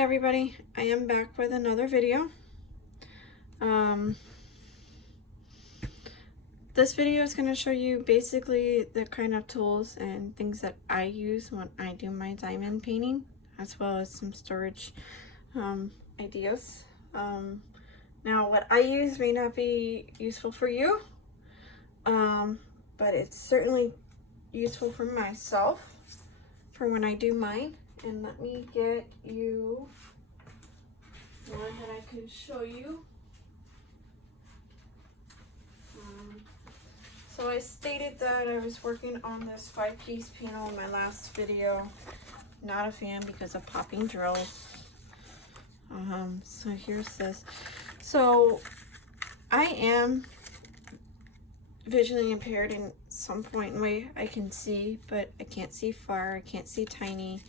everybody, I am back with another video. This video is going to show you basically the kind of tools and things that I use when I do my diamond painting, as well as some storage ideas. Now what I use may not be useful for you, but it's certainly useful for myself for when I do mine. And let me get you one that I can show you. So I stated that I was working on this 5-piece panel in my last video. Not a fan because of popping drills. So here's this. So I am visually impaired in some point in way. I can see, but I can't see far. I can't see tiny.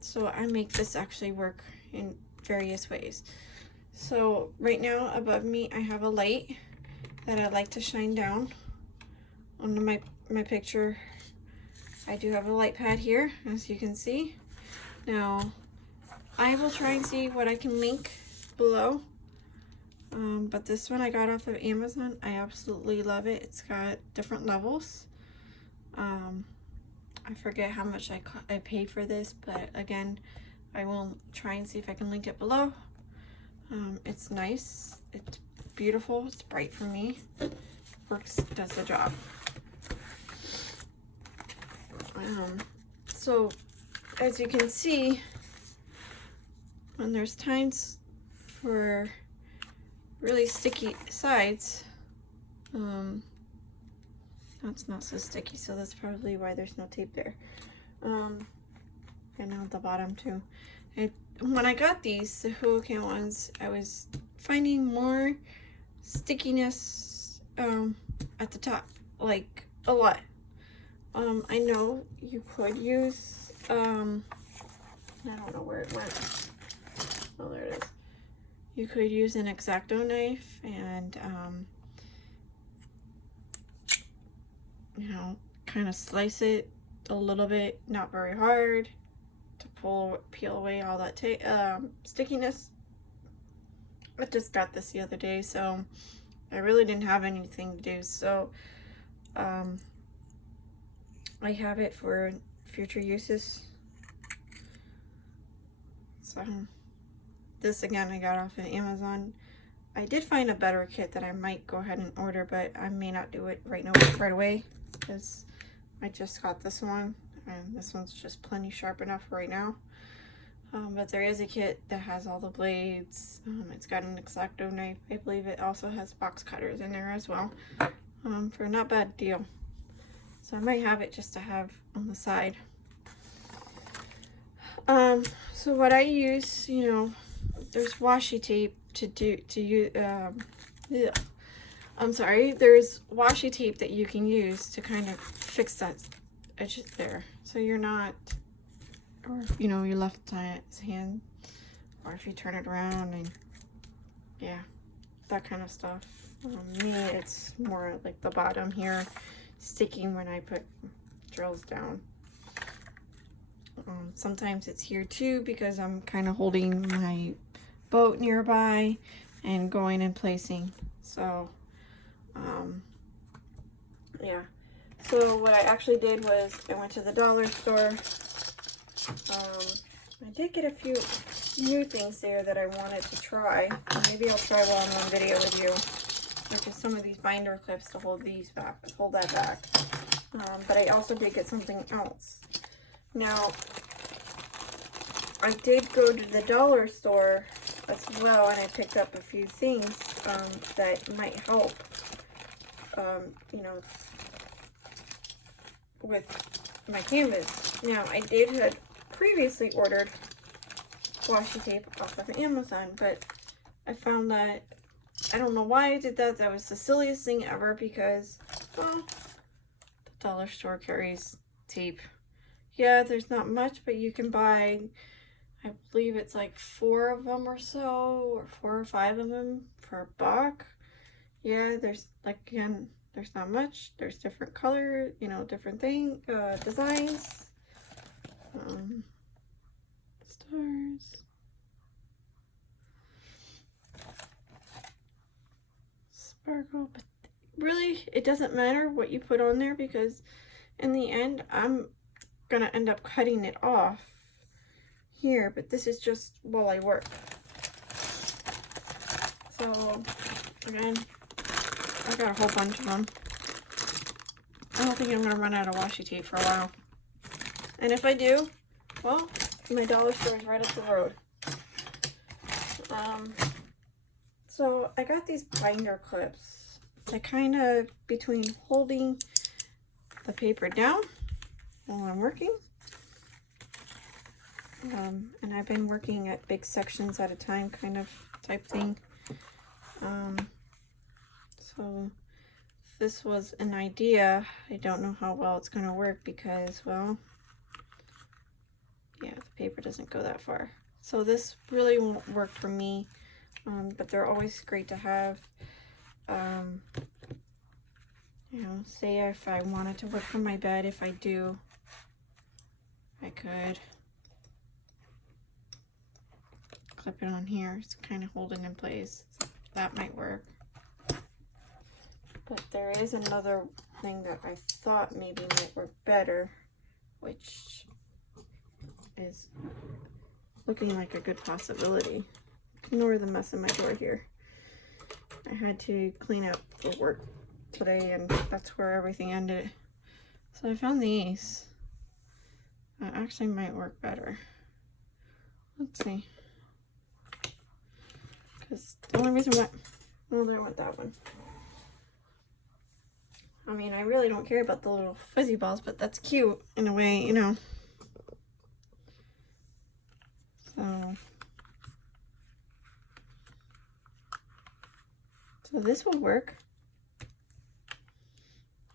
So I make this actually work in various ways. So right now above me I have a light that I like to shine down onto my picture. I do have a light pad here, as you can see. Now I will try and see what I can link below, but this one I got off of Amazon. I absolutely love it. It's got different levels. I forget how much I paid for this, but again, I will try and see if I can link it below. It's nice, it's beautiful, it's bright for me, does the job. So as you can see, when there's times for really sticky sides, that's not so sticky, so that's probably why there's no tape there. And on the bottom too. When I got these, the Hurricane ones, I was finding more stickiness at the top, like a lot. I know you could use, I don't know where it went. Oh, there it is. You could use an X-Acto knife and, you know, kind of slice it a little bit, not very hard, to peel away all that stickiness. I just got this the other day, so I really didn't have anything to do, so I have it for future uses. So this again I got off of Amazon. I did find a better kit that I might go ahead and order, but I may not do it right away because I just got this one, and this one's just plenty sharp enough right now. But there is a kit that has all the blades. It's got an X-Acto knife. I believe it also has box cutters in there as well, for a not bad deal. So I might have it just to have on the side. So what I use, you know, there's washi tape there's washi tape that you can use to kind of fix that edge there, so you're not, or you know, your left hand, or if you turn it around, and yeah, that kind of stuff. Me, it's more like the bottom here sticking when I put drills down. Sometimes it's here too because I'm kind of holding my boat nearby and going and placing. So yeah, so what I actually did was I went to the dollar store. I did get a few new things there that I wanted to try. Maybe I'll try while I'm on video with you, which is some of these binder clips to hold that back. But I also did get something else. Now, I did go to the dollar store as well, and I picked up a few things that might help, you know, with my canvas. Now, I had previously ordered washi tape off of Amazon, but I found that, I don't know why I did that. That was the silliest thing ever because, well, the dollar store carries tape. Yeah, there's not much, but you can buy, I believe it's like 4 of them or so, or 4 or 5 of them for $1. Yeah, there's, like, again, there's not much. There's different color, you know, different designs. Star. it doesn't matter what you put on there, because in the end I'm gonna end up cutting it off here, but this is just while I work. So again, I got a whole bunch of them. I don't think I'm gonna run out of washi tape for a while. And if I do, well, my dollar store is right up the road. So I got these binder clips to kind of between holding the paper down while I'm working. And I've been working at big sections at a time kind of type thing. So this was an idea. I don't know how well it's going to work because, well, yeah, the paper doesn't go that far. So this really won't work for me, but they're always great to have. You know, say if I wanted to work from my bed, if I do, I could clip it on here. It's kind of holding in place. That might work. But there is another thing that I thought maybe might work better, which is looking like a good possibility. Ignore the mess in my drawer here. I had to clean up for work today, and that's where everything ended. So I found these. That actually might work better. Let's see. Because the only reason why, well, I want that one. I mean, I really don't care about the little fuzzy balls, but that's cute in a way, you know. So this will work.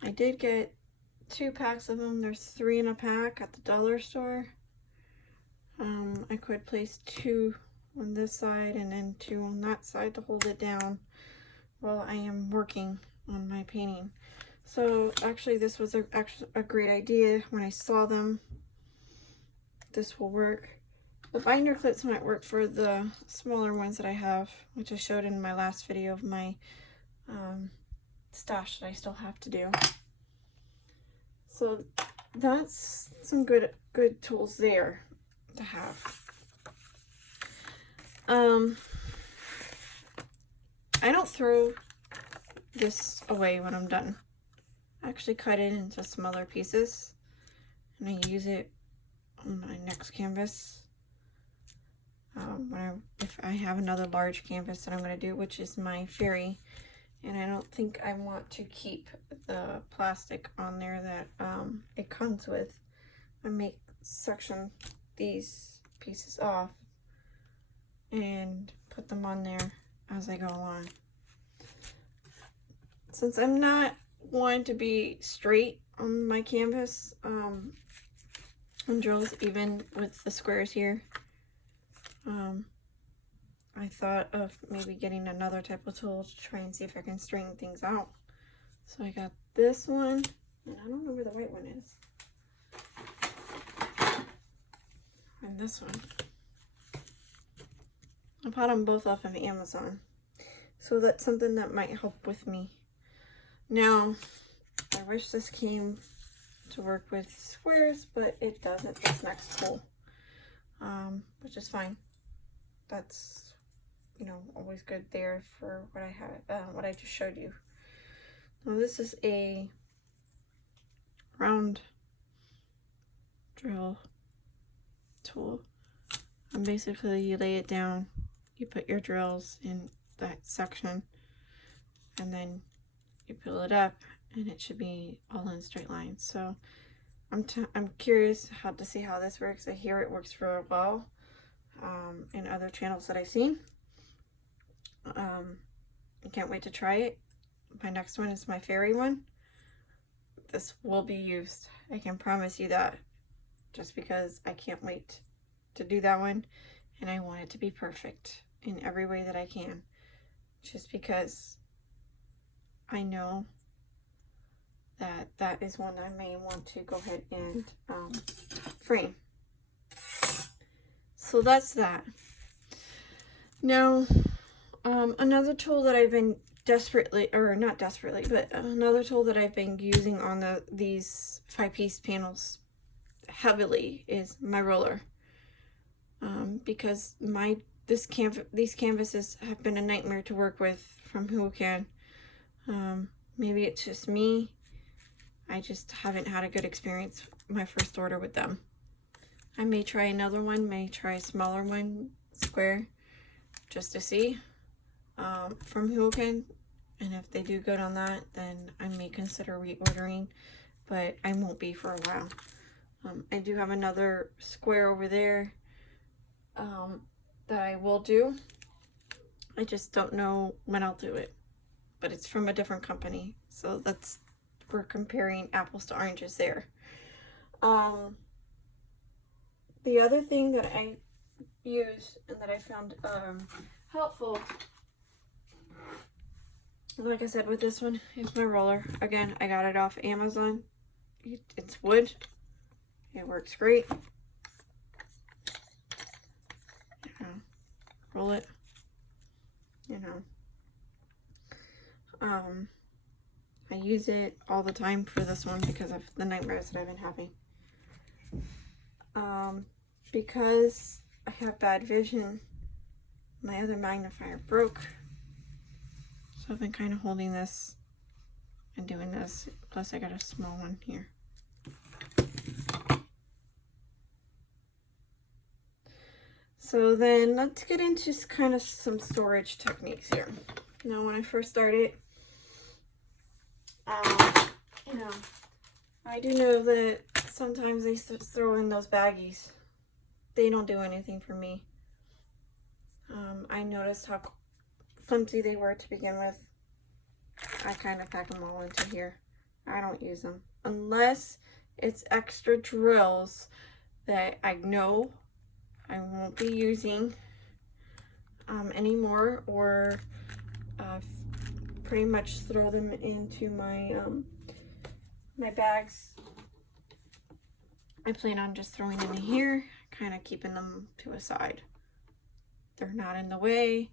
I did get 2 packs of them. There's 3 in a pack at the dollar store. I could place 2 on this side and then 2 on that side to hold it down while I am working on my painting. So actually this was a great idea when I saw them. This will work. The binder clips might work for the smaller ones that I have, which I showed in my last video of my stash that I still have to do. So that's some good tools there to have. I don't throw this away when I'm done. I actually cut it into smaller pieces and I use it on my next canvas. If I have another large canvas that I'm going to do, which is my fairy, and I don't think I want to keep the plastic on there that it comes with. I make section these pieces off and put them on there as I go along. Since I'm not wanting to be straight on my canvas on drills, even with the squares here, I thought of maybe getting another type of tool to try and see if I can straighten things out. So I got this one, and I don't know where the white one is. And this one. I bought them both off of Amazon. So that's something that might help with me. Now, I wish this came to work with squares, but it doesn't this next tool, which is fine. That's, you know, always good there for what I had, what I just showed you. Now this is a round drill tool, and basically you lay it down, you put your drills in that section, and then you pull it up, and it should be all in straight lines. So I'm curious to see how this works. I hear it works really well in other channels that I've seen. I can't wait to try it. My next one is my fairy one. This will be used. I can promise you that, just because I can't wait to do that one, and I want it to be perfect in every way that I can, just because I know that that is one I may want to go ahead and frame. So that's that. Now, another tool that I've been desperately, or not desperately, but another tool that I've been using on these 5-piece panels heavily is my roller. Because these canvases have been a nightmare to work with from Who Can. Maybe it's just me. I just haven't had a good experience my first order with them. I may try another one, may try a smaller one, square, just to see from Who Can. And if they do good on that, then I may consider reordering, but I won't be for a while. I do have another square over there that I will do. I just don't know when I'll do it, but it's from a different company, so we're comparing apples to oranges there. The other thing that I use and that I found helpful, like I said with this one, is my roller. Again, I got it off Amazon. It's wood. It works great. Roll it, I use it all the time for this one because of the nightmares that I've been having. Because I have bad vision, my other magnifier broke, so I've been kind of holding this and doing this, plus I got a small one here. So then let's get into kind of some storage techniques here. Now, when I first started, I do know that sometimes they throw in those baggies. They don't do anything for me. I noticed how flimsy they were to begin with. I kind of pack them all into here. I don't use them unless it's extra drills that I know I won't be using anymore, or pretty much throw them into my my bags. I plan on just throwing them in here, kind of keeping them to a side. They're not in the way.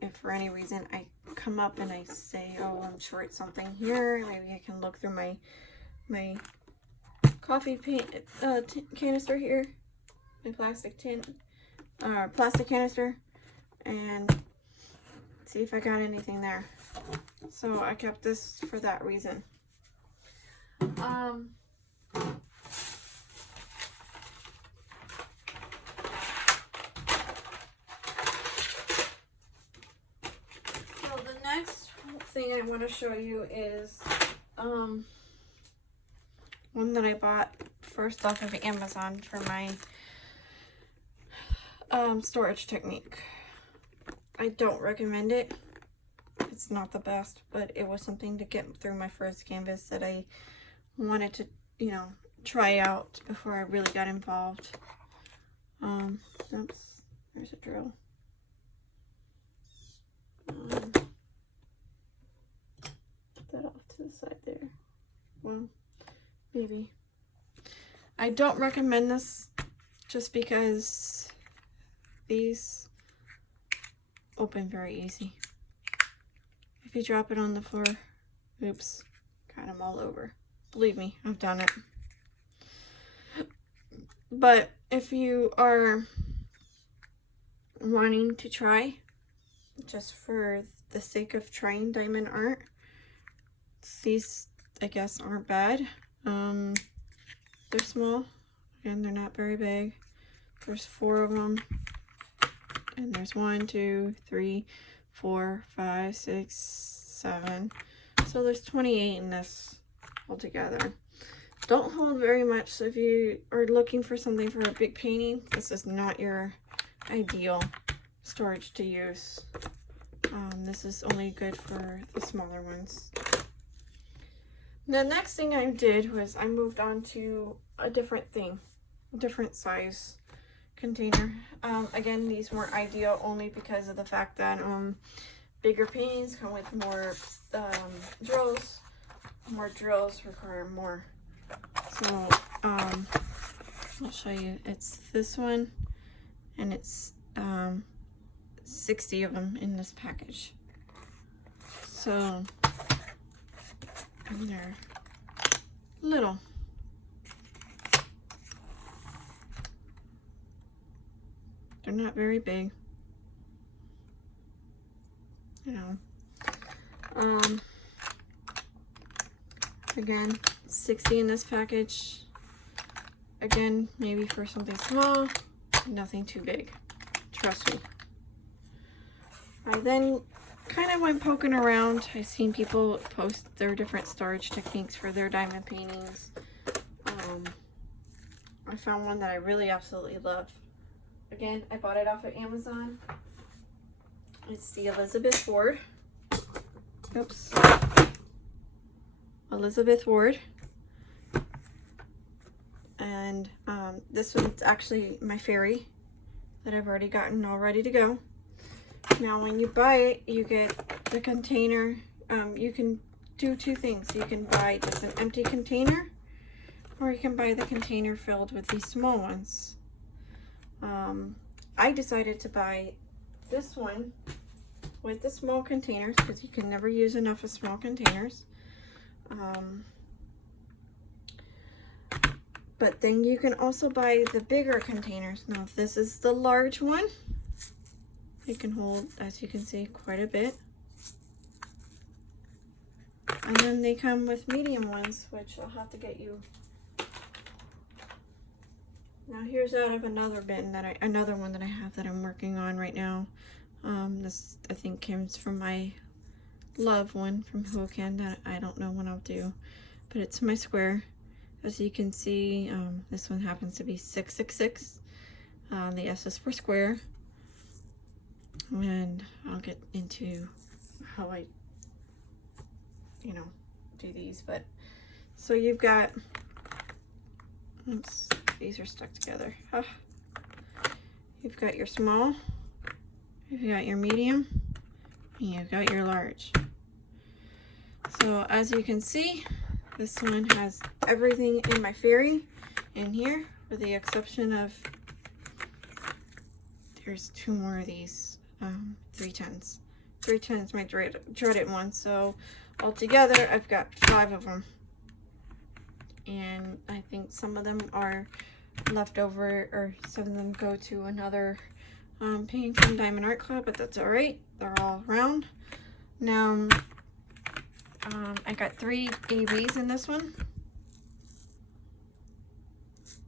If for any reason I come up and I say, oh, I'm short something here, maybe I can look through my coffee canister here, my plastic plastic canister, and see if I got anything there. So I kept this for that reason. So the next thing I want to show you is one that I bought first off of Amazon for my storage technique. I don't recommend it. It's not the best, but it was something to get through my first canvas that I wanted to, try out before I really got involved. Oops, there's a drill. Put that off to the side there. Well, maybe. I don't recommend this just because these open very easy. If you drop it on the floor, oops, got them all over. Believe me, I've done it. But if you are wanting to try, just for the sake of trying diamond art, these, I guess, aren't bad. They're small. Again, they're not very big. There's 4 of them. And there's 1, 2, 3, 4, 5, 6, 7. So there's 28 in this altogether. Don't hold very much, so if you are looking for something for a big painting, this is not your ideal storage to use. This is only good for the smaller ones. The next thing I did was I moved on to a different thing, a different size container. Again, these weren't ideal only because of the fact that bigger paintings come with more drills. More drills require more. So I'll show you. It's this one, and it's 60 of them in this package. So they're little. They're not very big. You know. Again, 60 in this package. Again, maybe for something small, nothing too big. Trust me. I then kind of went poking around. I've seen people post their different storage techniques for their diamond paintings. I found one that I really absolutely love. Again, I bought it off of Amazon. It's the Elizabeth Ward. Oops. Elizabeth Ward. And this one's actually my fairy that I've already gotten all ready to go. Now when you buy it, you get the container. You can do two things. You can buy just an empty container, or you can buy the container filled with these small ones. I decided to buy this one with the small containers because you can never use enough of small containers. But then you can also buy the bigger containers. Now this is the large one. It can hold, as you can see, quite a bit. And then they come with medium ones, which I'll have to get you. Now here's out of another bin another one that I have that I'm working on right now. This I think comes from my love one from Hokan that I don't know when I'll do, but it's my square. As you can see, this one happens to be 666. The S is for square. And I'll get into how I, do these. But so you've got, oops, these are stuck together. You've got your small, you've got your medium, and you've got your large. So as you can see, this one has everything in my fairy in here, with the exception of, there's two more of these 310s. 310 is my dreaded one, so altogether I've got 5 of them. And I think some of them are left over, or some of them go to another painting from Diamond Art Club, but that's alright. They're all round. Now, I got 3 ABs in this one.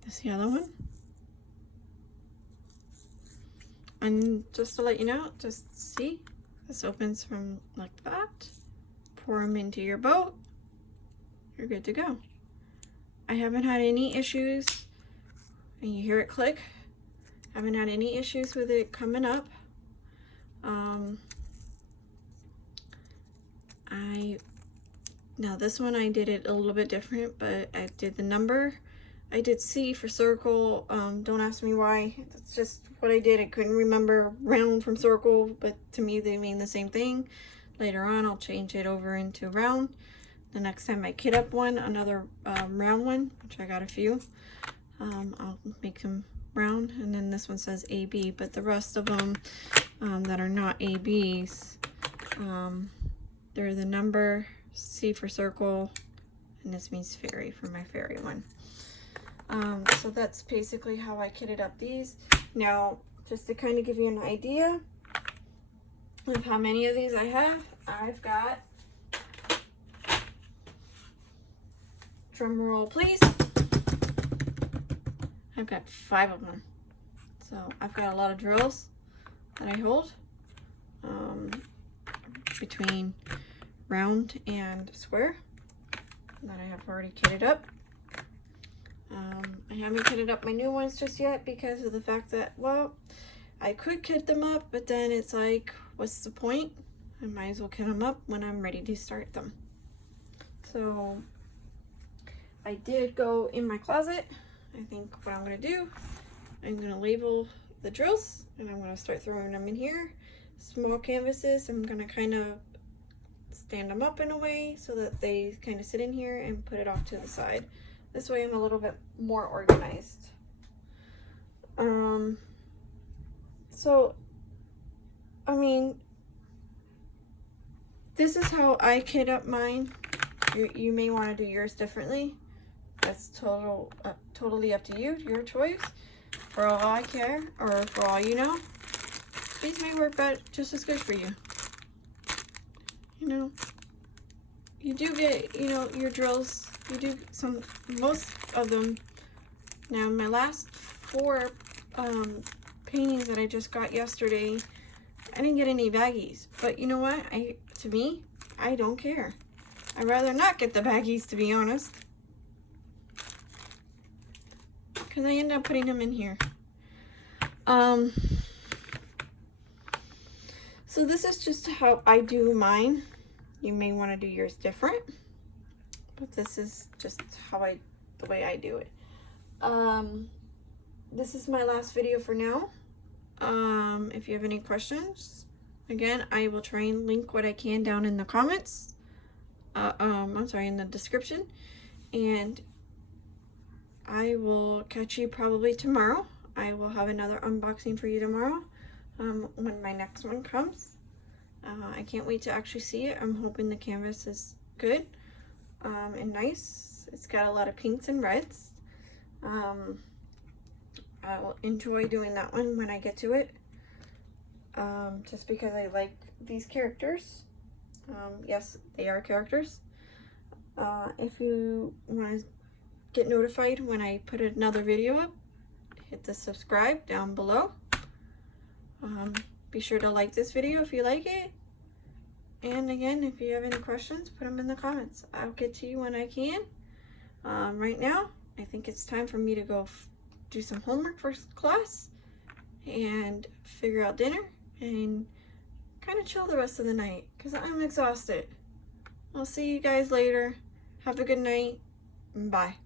This yellow one. And just to let you know, just see, this opens from like that. Pour them into your boat. You're good to go. I haven't had any issues, and you hear it click. Haven't had any issues with it coming up. Now this one I did it a little bit different, but I did the number. I did C for circle. Don't ask me why. That's just what I did. I couldn't remember round from circle, but to me they mean the same thing. Later on I'll change it over into round. The next time I kit up one, another round one, which I got a few, I'll make them round. And then this one says AB, but the rest of them that are not ABs, they're the number, C for circle, and this means fairy for my fairy one. So that's basically how I kitted up these. Now, just to kind of give you an idea of how many of these I have, I've got, drum roll please, I've got 5 of them. So I've got a lot of drills that I hold between round and square that I have already kitted up. I haven't kitted up my new ones just yet because of the fact that, well, I could kit them up, but then it's like, what's the point? I might as well kit them up when I'm ready to start them. So I did go in my closet. I think what I'm going to do, I'm going to label the drills and I'm going to start throwing them in here. Small canvases, I'm going to kind of stand them up in a way so that they kind of sit in here and put it off to the side. This way I'm a little bit more organized. So, I mean, this is how I kit up mine. You may want to do yours differently. That's totally up to you, your choice. For all I care, or for all you know, these may work out just as good for you. You know, you do get, you know, your drills. You do most of them. Now, my last 4 paintings that I just got yesterday, I didn't get any baggies. But you know what? To me, I don't care. I'd rather not get the baggies, to be honest. Because I end up putting them in here. So this is just how I do mine. You may want to do yours different. But this is just the way I do it. This is my last video for now. If you have any questions, again, I will try and link what I can down in the comments. I'm sorry, in the description. And I will catch you probably tomorrow. I will have another unboxing for you tomorrow when my next one comes. I can't wait to actually see it. I'm hoping the canvas is good and nice. It's got a lot of pinks and reds. I will enjoy doing that one when I get to it, just because I like these characters. Yes, they are characters. If you want to get notified when I put another video up, hit the subscribe down below. Be sure to like this video if you like it. And again, if you have any questions, put them in the comments. I'll get to you when I can. Right now, I think it's time for me to go do some homework for class and figure out dinner and kind of chill the rest of the night because I'm exhausted. I'll see you guys later. Have a good night. Bye.